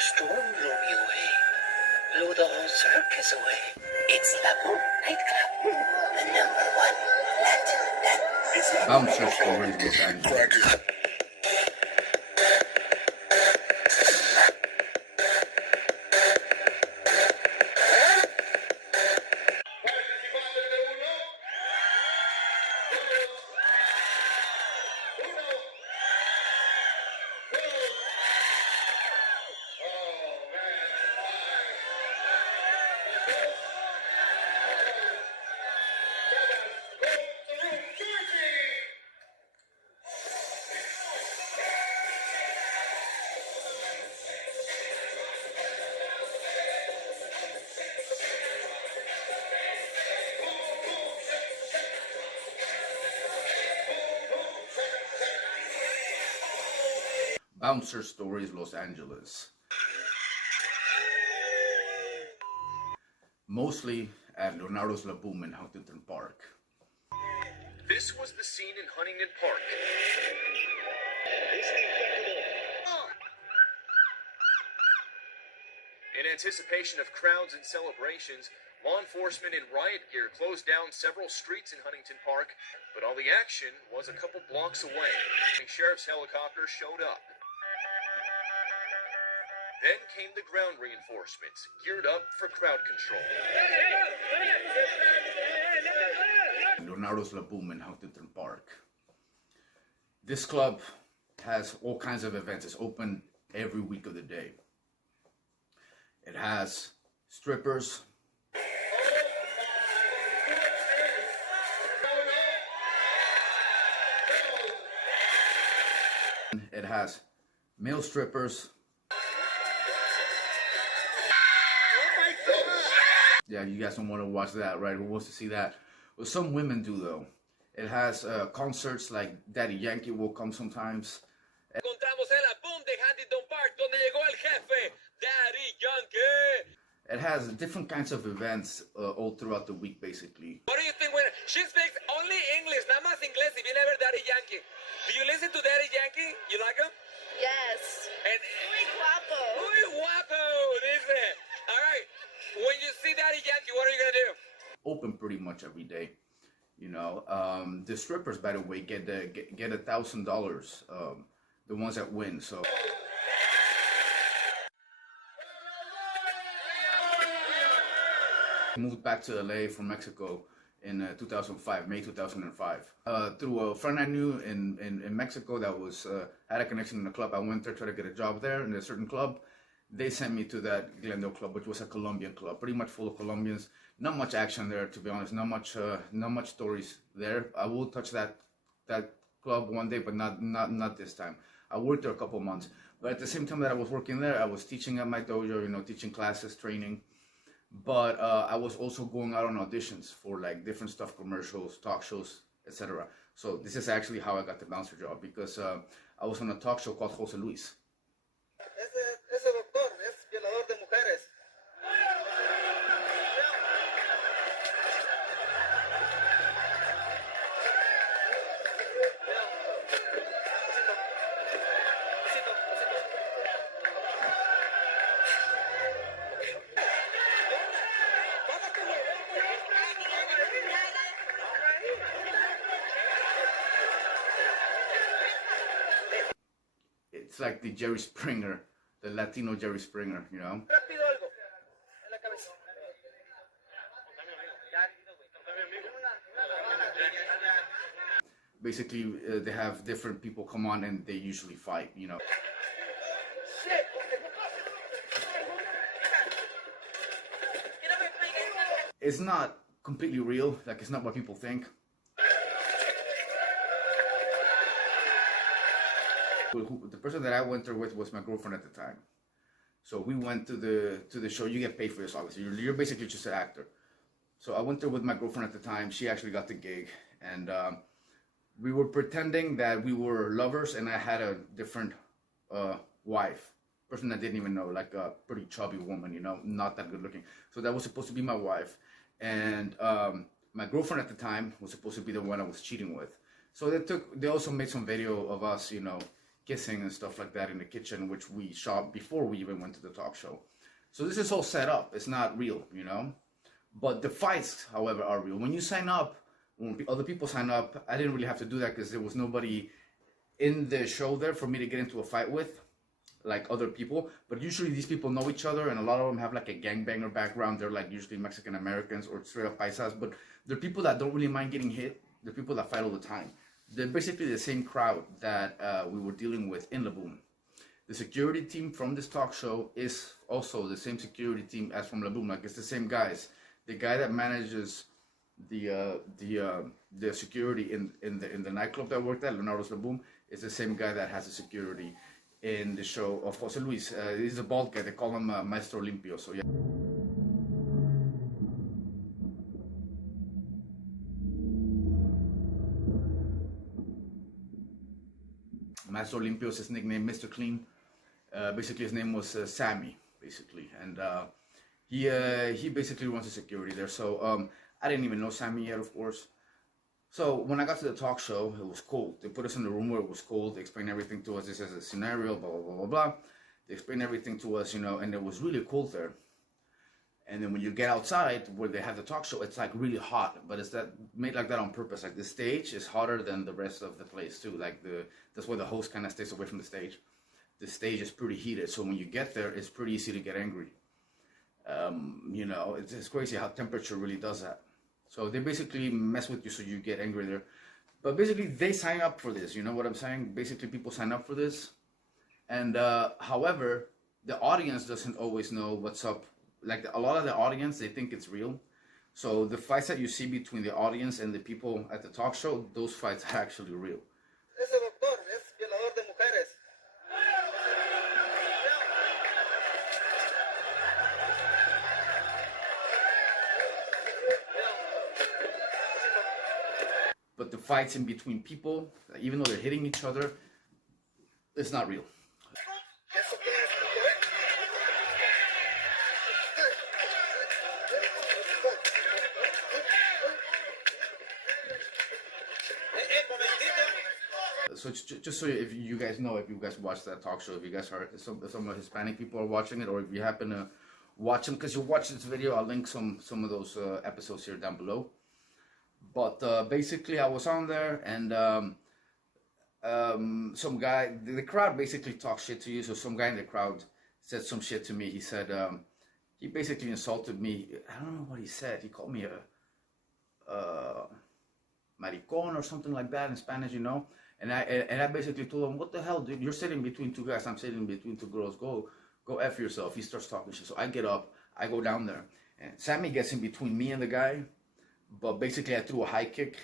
the storm blow me away, blow the whole circus away. It's LABOOM nightclub, the #1 Latin dance. Bouncer stories Los Angeles. Bouncer Stories Los Angeles. Mostly at Leonardo's LABOOM in Huntington Park. This was the scene in Huntington Park. In anticipation of crowds and celebrations, law enforcement in riot gear closed down several streets in Huntington Park, but all the action was a couple blocks away. A sheriff's helicopter showed up. Then came the ground reinforcements, geared up for crowd control. Leonardo's LABOOM in Huntington Park. This club has all kinds of events. It's open every week of the day. It has strippers. It has male strippers. Yeah, you guys don't want to watch that, right? Who wants to see that? Well, some women do, though. It has concerts like Daddy Yankee will come sometimes. Encontramos el LABOOM de Huntington Park, donde llegó el jefe, Daddy Yankee. It has different kinds of events all throughout the week, basically. What do you think when she speaks only English, nada más inglés, y viene a ver Daddy Yankee? Do you listen to Daddy Yankee? You like him? Yes. And Muy guapo. muy guapo, dice. All right. When you see Daddy Yankee, what are you gonna do? Open pretty much every day, you know. The strippers, by the way, get $1,000. The ones that win. So. I moved back to LA from Mexico in 2005, May 2005. Through a friend I knew in Mexico that was had a connection in the club. I went there, tried to get a job there in a certain club. They sent me to that Glendale club, which was a Colombian club, pretty much full of Colombians. Not much action there, to be honest. Not much stories there. I will touch that club one day, but not this time. I worked there a couple months, but at the same time that I was working there, I was teaching at my dojo, you know, teaching classes, training. But I was also going out on auditions for like different stuff, commercials, talk shows, etc. So this is actually how I got the bouncer job, because I was on a talk show called Jose Luis. Ese doctor es violador de mujeres. It's like the Jerry Springer, the Latino Jerry Springer, you know. Rápido algo en la cabeza. Basically, they have different people come on and they usually fight, you know. It's not completely real, like it's not what people think. The person that I went there with was my girlfriend at the time. So we went to the show. You get paid for this, obviously. You're basically just an actor. So I went there with my girlfriend at the time. She actually got the gig, and we were pretending that we were lovers, and I had a different wife, person I didn't even know, like a pretty chubby woman, you know, not that good looking. So that was supposed to be my wife, and my girlfriend at the time was supposed to be the one I was cheating with. So they also made some video of us, you know, kissing and stuff like that in the kitchen, which we shot before we even went to the talk show. So this is all set up. It's not real, you know. But the fights, however, are real. When you sign up, when other people sign up, I didn't really have to do that because there was nobody in the show there for me to get into a fight with, like other people. But usually these people know each other, and a lot of them have like a gangbanger background. They're like usually Mexican Americans or straight up paisas, but they're people that don't really mind getting hit. They're people that fight all the time. They're basically the same crowd that we were dealing with in LABOOM. The security team from this talk show is also the same security team as from LABOOM. Like, it's the same guys. The guy that manages the security in the nightclub that I worked at, Leonardo's LABOOM, is the same guy that has the security in the show of Jose Luis. He's a bald guy. They call him Maestro Limpio. So yeah. Maestro Limpio is his nickname, Mr. Clean. Basically, his name was Sammy, basically, and he basically runs the security there. So I didn't even know Sammy yet, of course. So when I got to the talk show, it was cold. They put us in the room where it was cold. They explained everything to us. This is a scenario, blah, blah, blah, blah, blah. They explained everything to us, you know, and it was really cold there. And then when you get outside where they have the talk show, it's like really hot, but it's that made like that on purpose. Like the stage is hotter than the rest of the place too. Like that's why the host kind of stays away from the stage. The stage is pretty heated, so when you get there, it's pretty easy to get angry. You know, it's crazy how temperature really does that. So they basically mess with you so you get angry there. But basically, they sign up for this. You know what I'm saying? Basically, people sign up for this. And however, the audience doesn't always know what's up. Like a lot of the audience, they think it's real. So the fights that you see between the audience and the people at the talk show, those fights are actually real. Ese doctor es violador de mujeres. But the fights in between people, even though they're hitting each other, it's not real. ¿Eso qué es, doctor? So just so if you guys know, if you guys watch that talk show, if you guys heard, if some of Hispanic people are watching it, or if you happen to watch them, because you'll watch this video, I'll link some of those episodes here down below. But basically, I was on there, and some guy, the crowd basically talks shit to you. So some guy in the crowd said some shit to me. He said, he basically insulted me. I don't know what he said. He called me a maricon or something like that in Spanish, you know. And I basically told him, what the hell, dude? You're sitting between two guys. I'm sitting between two girls. Go F yourself. He starts talking shit. So I get up. I go down there. And Sammy gets in between me and the guy. But basically, I threw a high kick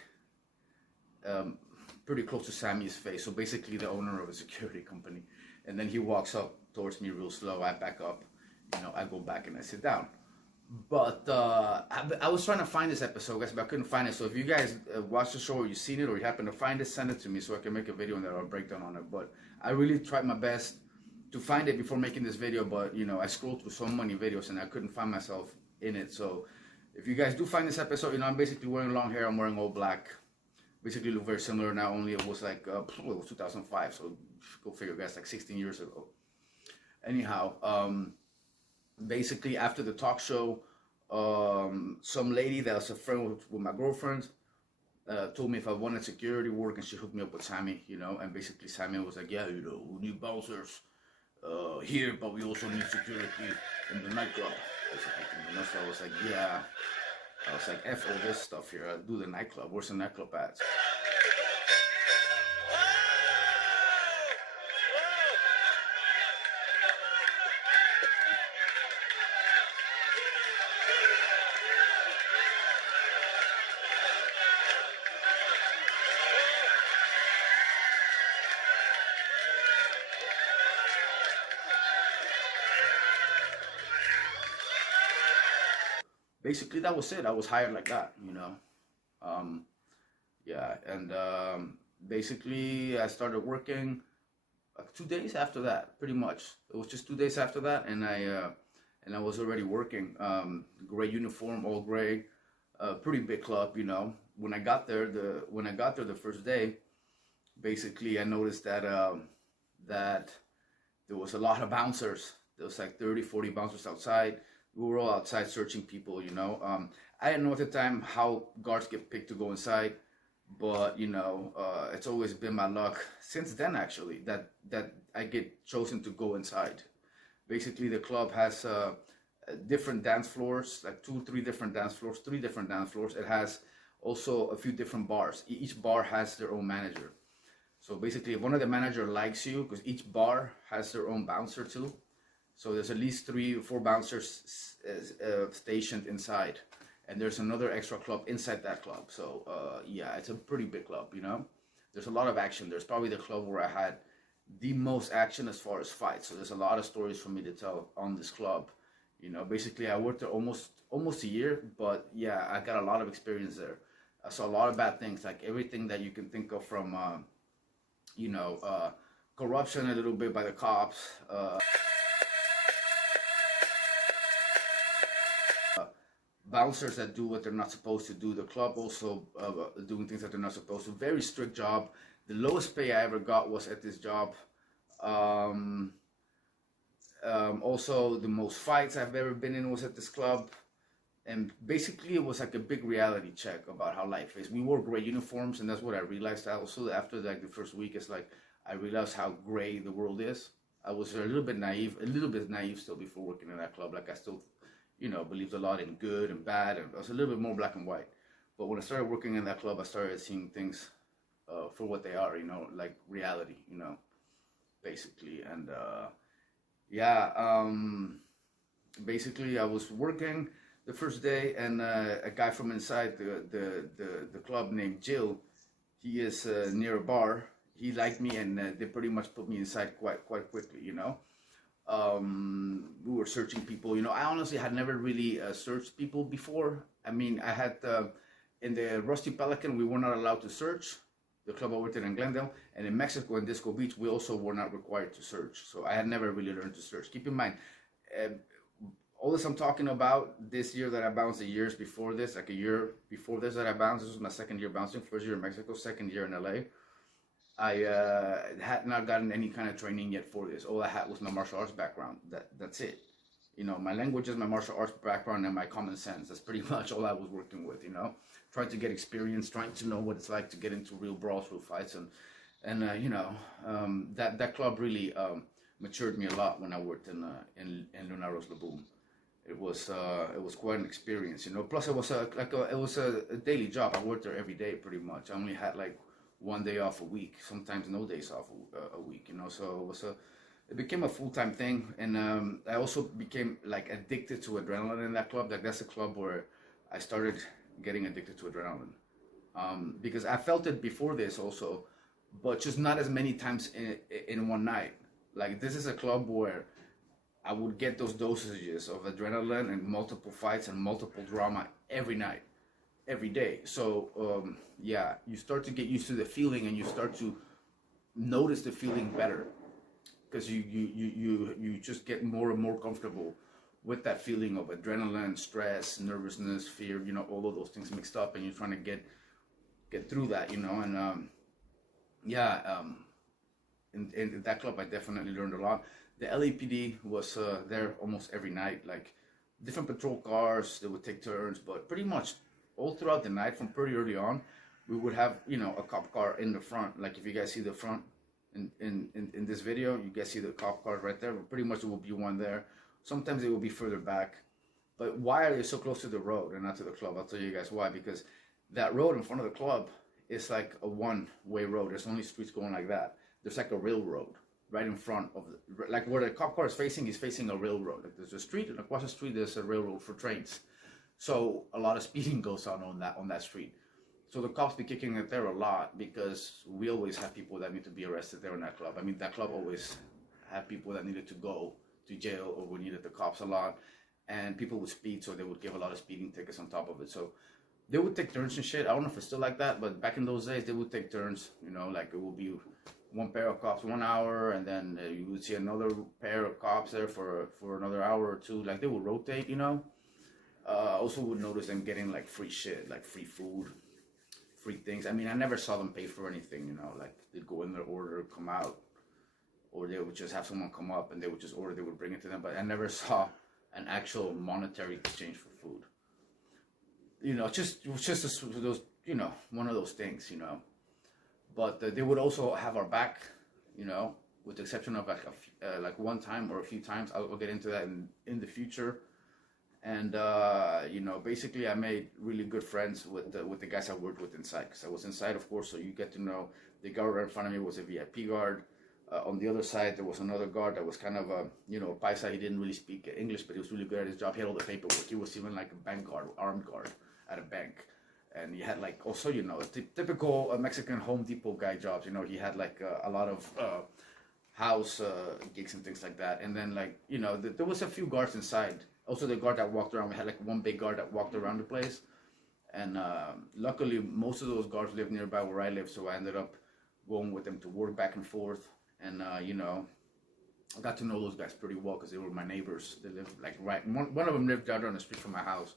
pretty close to Sammy's face. So basically, the owner of a security company. And then he walks up towards me real slow. I back up. You know, I go back and I sit down. But I was trying to find this episode, guys, but I couldn't find it. So if you guys watch the show or you've seen it or you happen to find it, send it to me so I can make a video on that or a breakdown on it. But I really tried my best to find it before making this video. But, you know, I scrolled through so many videos and I couldn't find myself in it. So if you guys do find this episode, you know, I'm basically wearing long hair. I'm wearing all black. Basically look very similar now, only it was like, it was 2005. So go figure, guys, like 16 years ago. Anyhow, basically after the talk show, some lady that was a friend with my girlfriend told me if I wanted security work, and she hooked me up with Sammy, you know. And basically Sammy was like, yeah, you know, we need bouncers here, but we also need security in the nightclub. You know, so I was like, yeah. I was like, F all this stuff here. I'll do the nightclub. Where's the nightclub at? Basically, that was it. I was hired like that, you know. Yeah, and basically, I started working like 2 days after that, pretty much. It was just 2 days after that, and I was already working. Gray uniform, all gray, pretty big club, you know. When I got there, the first day, basically, I noticed that that there was a lot of bouncers. There was like 30, 40 bouncers outside. We were all outside searching people, you know. I didn't know at the time how guards get picked to go inside, but you know, it's always been my luck since then actually that I get chosen to go inside. Basically, the club has different dance floors, like 2, 3 different dance floors, 3 different dance floors. It has also a few different bars. Each bar has their own manager. So basically, if one of the manager likes you, because each bar has their own bouncer too. So there's at least 3 or 4 bouncers stationed inside, and there's another extra club inside that club. So yeah, it's a pretty big club, you know. There's a lot of action. There's probably the club where I had the most action as far as fights. So there's a lot of stories for me to tell on this club. You know, basically I worked there almost a year, but yeah, I got a lot of experience there. I saw a lot of bad things, like everything that you can think of from, you know, corruption a little bit by the cops. Bouncers that do what they're not supposed to do. The club also doing things that they're not supposed to. Very strict job. The lowest pay I ever got was at this job. Also, the most fights I've ever been in was at this club. And basically, it was like a big reality check about how life is. We wore gray uniforms, and that's what I realized. Also, after like the first week, it's like I realized how gray the world is. I was a little bit naive still before working in that club. Like I still, you know, believed a lot in good and bad, and I was a little bit more black and white. But when I started working in that club, I started seeing things for what they are, you know, like reality, you know, basically. And yeah, basically I was working the first day, and a guy from inside the club named Jill, he is near a bar. He liked me, and they pretty much put me inside quite quickly, you know. We were searching people, you know. I honestly had never really searched people before. I mean, I had in the Rusty Pelican, we were not allowed to search. The club I worked in Glendale, and in Mexico, in Disco Beach, we also were not required to search. So I had never really learned to search. Keep in mind, all this I'm talking about, this year that I bounced, the years before this, like a year before this that I bounced, this was my second year bouncing, first year in Mexico, second year in LA. I had not gotten any kind of training yet for this. All I had was my martial arts background. That's it. You know, my language is my martial arts background and my common sense. That's pretty much all I was working with, you know. Trying to get experience, trying to know what it's like to get into real brawls, real fights. And you know, that club really matured me a lot when I worked in Lunaro's LABOOM. It was quite an experience, you know. Plus, it was a daily job. I worked there every day, pretty much. I only had like 1 day off a week, sometimes no days off a week, you know. So it became a full-time thing, and I also became like addicted to adrenaline in that club. Like that's a club where I started getting addicted to adrenaline, because I felt it before this also, but just not as many times in one night. Like this is a club where I would get those dosages of adrenaline and multiple fights and multiple drama every night, every day. So yeah, you start to get used to the feeling, and you start to notice the feeling better, because you just get more and more comfortable with that feeling of adrenaline, stress, nervousness, fear, you know, all of those things mixed up, and you're trying to get through that, you know. And yeah, in that club I definitely learned a lot. The LAPD was there almost every night, like different patrol cars, they would take turns, but pretty much all throughout the night from pretty early on, we would have, you know, a cop car in the front. Like if you guys see the front in this video, you guys see the cop car right there. Pretty much there will be one there. Sometimes it will be further back. But why are they so close to the road and not to the club? I'll tell you guys why. Because that road in front of the club is like a one-way road. There's only streets going like that. There's like a railroad right in front of like where the cop car is facing a railroad. Like there's a street, and across the street there's a railroad for trains. So a lot of speeding goes on that street. So the cops be kicking it there a lot, because we always have people that need to be arrested there in that club. I mean, that club always had people that needed to go to jail, or we needed the cops a lot, and people would speed, so they would give a lot of speeding tickets on top of it. So they would take turns and shit. I don't know if it's still like that, but back in those days, they would take turns, you know, like it would be one pair of cops 1 hour, and then you would see another pair of cops there for another hour or two. Like they would rotate, you know. Also would notice them getting like free shit, like free food, free things. I mean, I never saw them pay for anything, you know, like they'd go in their order, come out, or they would just have someone come up and they would just order, they would bring it to them. But I never saw an actual monetary exchange for food. You know, it was just those, you know, one of those things, you know. But they would also have our back, you know, with the exception of like one time or a few times. I'll get into that in the future. And you know, basically, I made really good friends with the guys I worked with inside, because I was inside, of course. So you get to know the guard right in front of me was a VIP guard. On the other side, there was another guard that was kind of a, you know, paisa. He didn't really speak English, but he was really good at his job. He had all the paperwork. He was even like a bank guard, armed guard at a bank. And he had like also, you know, typical Mexican Home Depot guy jobs. You know, he had like a lot of house gigs and things like that. And then like, you know, there was a few guards inside. Also the guard that walked around. We had like one big guard that walked around the place. And luckily, most of those guards lived nearby where I live. So I ended up going with them to work back and forth. And, you know, I got to know those guys pretty well because they were my neighbors. They lived like right. One of them lived out on the street from my house.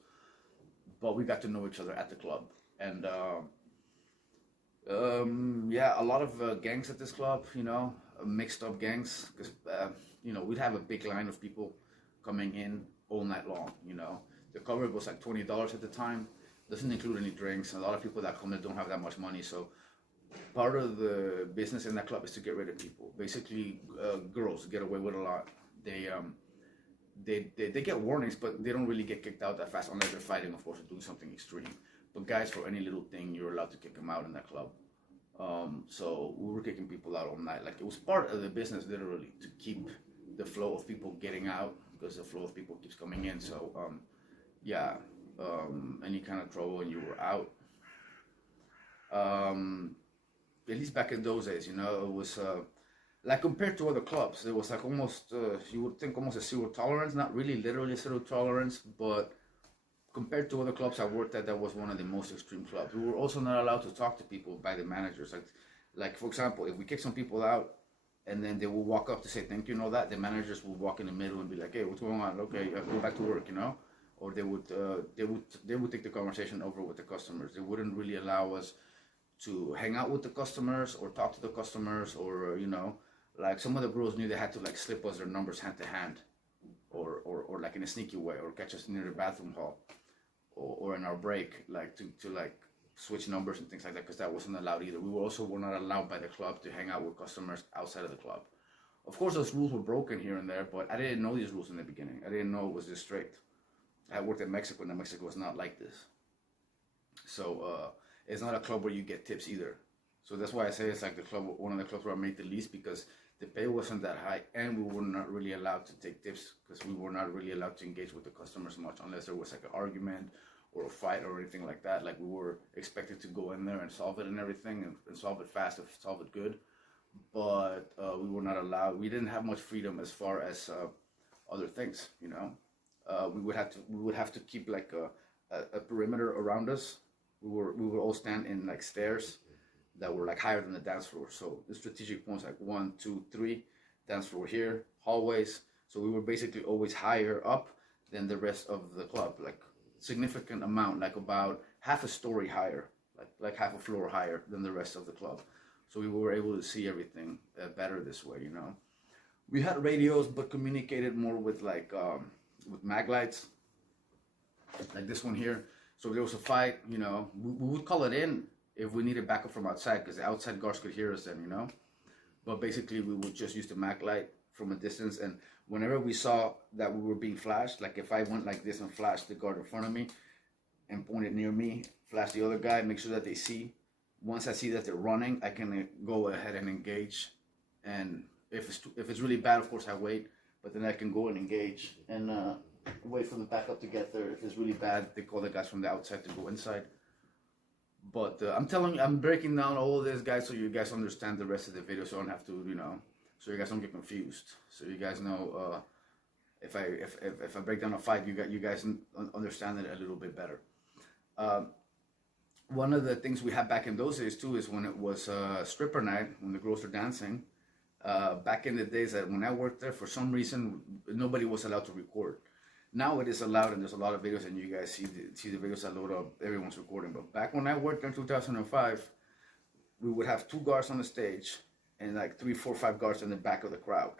But we got to know each other at the club. And, yeah, a lot of gangs at this club, you know, mixed up gangs. Because, you know, we'd have a big line of people coming in all night long, you know. The cover was like $20 at the time. Doesn't include any drinks. A lot of people that come in don't have that much money. So part of the business in that club is to get rid of people. Basically, girls get away with a lot. They get warnings, but they don't really get kicked out that fast unless they're fighting, of course, or doing something extreme. But guys, for any little thing, you're allowed to kick them out in that club. So we were kicking people out all night. Like, it was part of the business, literally, to keep the flow of people getting out, because the flow of people keeps coming in. So, yeah, any kind of trouble and you were out. At least back in those days, you know, it was like compared to other clubs, it was like almost, you would think almost a zero tolerance, not really literally zero tolerance, but compared to other clubs I worked at, that was one of the most extreme clubs. We were also not allowed to talk to people by the managers. Like for example, if we kick some people out and then they will walk up to say thank you and all that, the managers would walk in the middle and be like, hey, what's going on? Okay, go back to work, you know? Or they would take the conversation over with the customers. They wouldn't really allow us to hang out with the customers or talk to the customers, or you know, like some of the bros knew they had to like slip us their numbers hand to hand, or like in a sneaky way, or catch us near the bathroom hall, or in our break, like to like switch numbers and things like that, because that wasn't allowed either. We were not allowed by the club to hang out with customers outside of the club. Of course, those rules were broken here and there, but I didn't know these rules in the beginning. I didn't know it was this strict. I worked in Mexico, and Mexico was not like this. So it's not a club where you get tips either. So that's why I say it's like the club, one of the clubs where I made the least, because the pay wasn't that high, and we were not really allowed to take tips, because we were not really allowed to engage with the customers much unless there was like an argument or a fight or anything like that. Like, we were expected to go in there and solve it and everything, and solve it fast and solve it good. But we were not allowed. We didn't have much freedom as far as other things, you know. We would have to keep like a perimeter around us. We would all stand in like stairs that were like higher than the dance floor. So the strategic points like 1, 2, 3, dance floor here, hallways. So we were basically always higher up than the rest of the club, like significant amount, like about half a story higher, like half a floor higher than the rest of the club. So we were able to see everything better this way, you know. We had radios, but communicated more with like with mag lights, like this one here. So if there was a fight, you know, we would call it in if we needed backup from outside, because the outside guards could hear us then, you know. But basically, we would just use the mag light from a distance, and whenever we saw that we were being flashed, like if I went like this and flashed the guard in front of me and pointed near me, flash the other guy, make sure that they see. Once I see that they're running, I can go ahead and engage. And if it's really bad, of course I wait, but then I can go and engage and wait for the backup to get there. If it's really bad, they call the guys from the outside to go inside. But I'm breaking down all of this, guys, so you guys understand the rest of the video, so I don't have to, you know, so you guys don't get confused. So you guys know if I break down a fight, you guys understand it a little bit better. One of the things we had back in those days too is when it was stripper night, when the girls were dancing. Back in the days that when I worked there, for some reason nobody was allowed to record. Now it is allowed, and there's a lot of videos, and you guys see the videos I load up. Everyone's recording. But back when I worked in 2005, we would have 2 guards on the stage, and like 3, 4, 5 guards in the back of the crowd.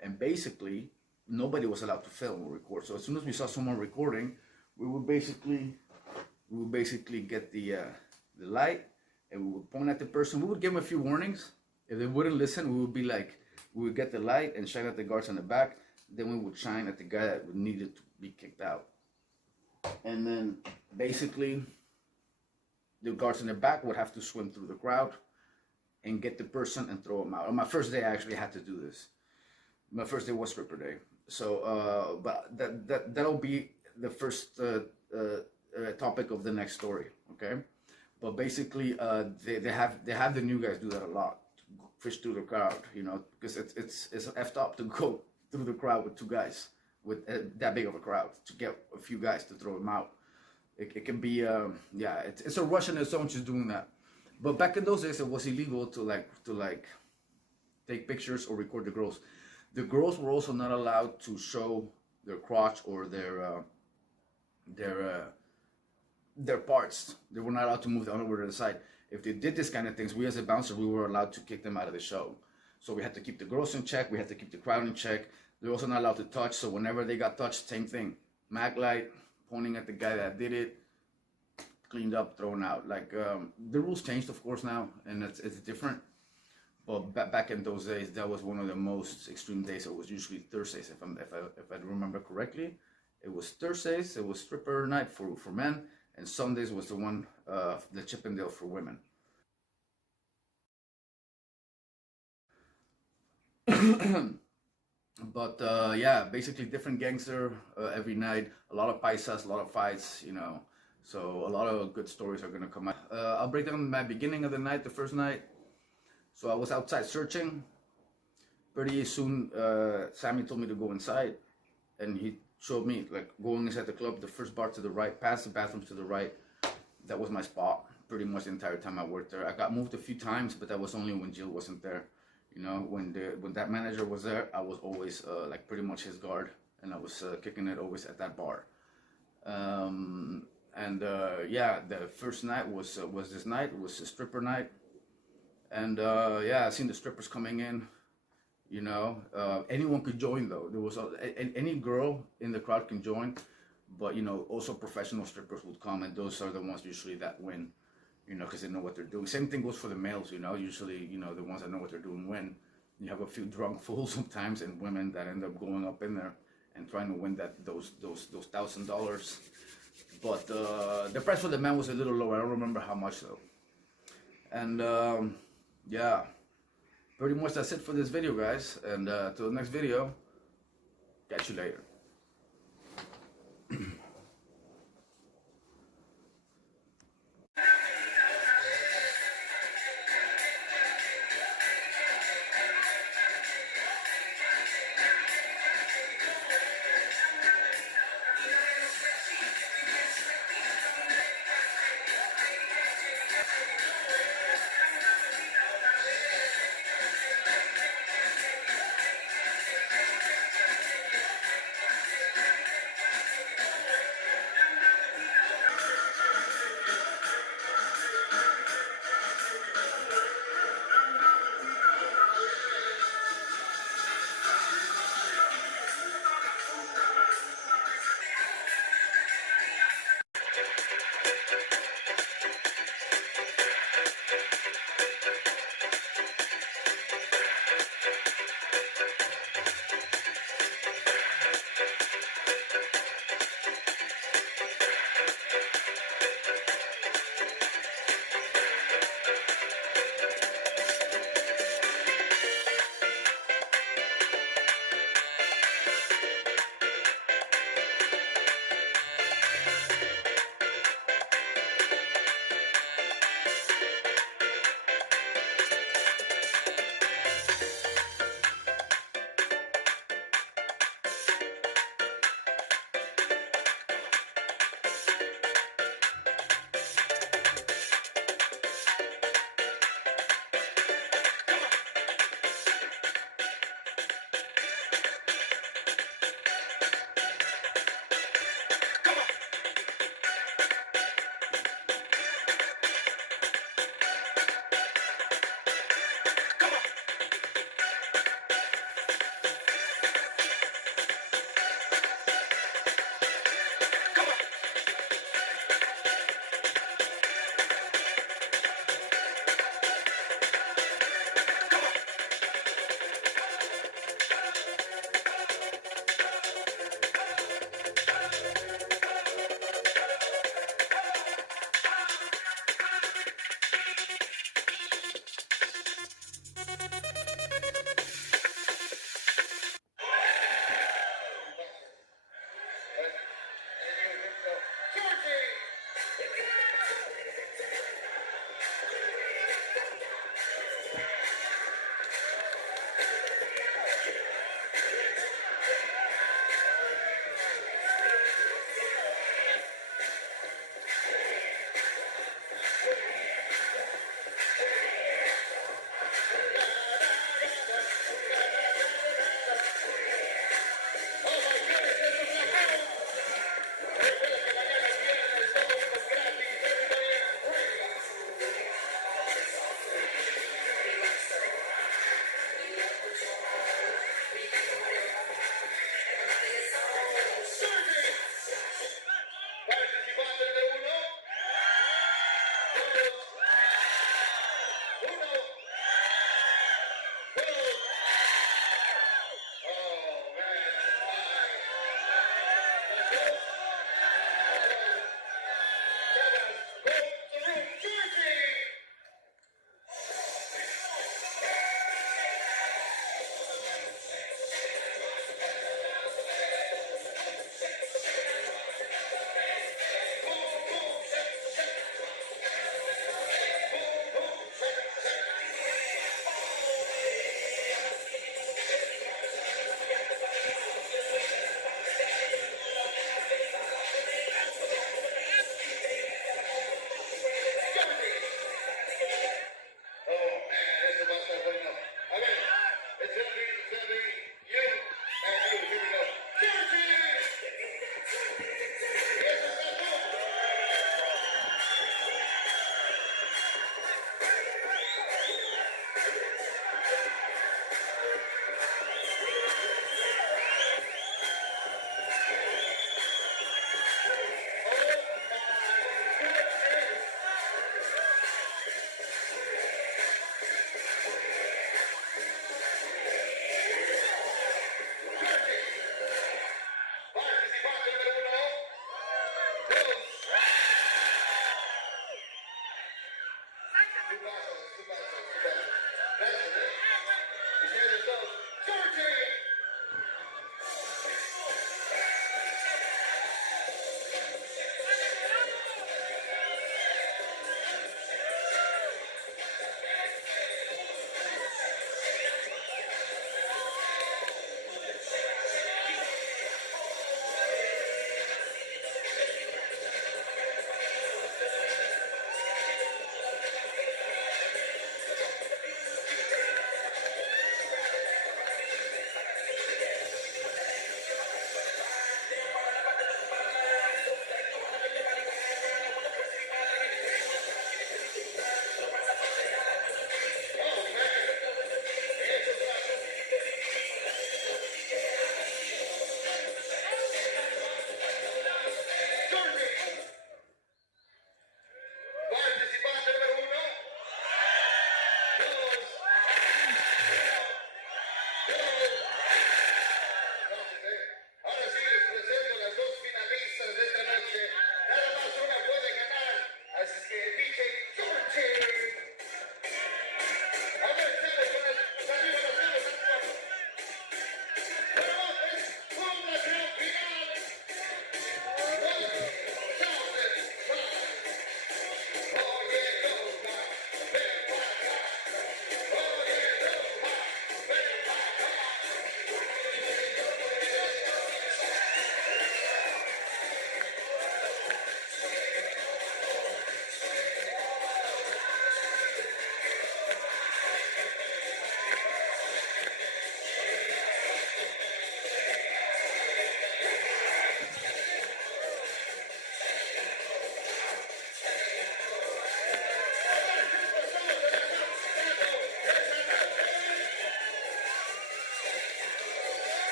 And basically, nobody was allowed to film or record. So as soon as we saw someone recording, we would basically get the light, and we would point at the person. We would give them a few warnings. If they wouldn't listen, we would get the light and shine at the guards in the back. Then we would shine at the guy that needed to be kicked out. And then basically, the guards in the back would have to swim through the crowd and get the person and throw him out. On my first day, I actually had to do this. My first day was stripper day. So, but that'll be the first topic of the next story. Okay, but basically, they have the new guys do that a lot, fish through the crowd. You know, because it's effed up to go through the crowd with 2 guys with that big of a crowd to get a few guys to throw them out. It can be yeah, it's a rush in its own just doing that. But back in those days, it was illegal to take pictures or record the girls. The girls were also not allowed to show their crotch or their parts. They were not allowed to move the underwear to the side. If they did this kind of things, we as a bouncer, we were allowed to kick them out of the show. So we had to keep the girls in check. We had to keep the crowd in check. They're also not allowed to touch. So whenever they got touched, same thing. Mag light, pointing at the guy that did it, cleaned up, thrown out. Like the rules changed, of course, now, and it's different. But back in those days, that was one of the most extreme days. It was usually Thursdays, if I remember correctly. It was Thursdays. It was stripper night for men, and Sundays was the one, the Chippendale for women. But yeah, basically different gangster every night. A lot of paisas, a lot of fights, you know. So a lot of good stories are gonna come out. I'll break down my beginning of the night, the first night. So I was outside searching. Pretty soon, Sammy told me to go inside, and he showed me like going inside the club, the first bar to the right, past the bathrooms to the right. That was my spot. Pretty much the entire time I worked there. I got moved a few times, but that was only when Jill wasn't there. You know, when that manager was there, I was always like pretty much his guard, and I was kicking it always at that bar. Yeah, the first night was this night. It was a stripper night, and yeah, I seen the strippers coming in. You know, anyone could join though. There was any girl in the crowd can join, but you know, also professional strippers would come, and those are the ones usually that win. You know, because they know what they're doing. Same thing goes for the males, you know. Usually, you know, the ones that know what they're doing win. You have a few drunk fools sometimes, and women that end up going up in there and trying to win those $1,000. But the price for the man was a little lower. I don't remember how much though. And yeah, pretty much that's it for this video, guys. And till the next video, catch you later.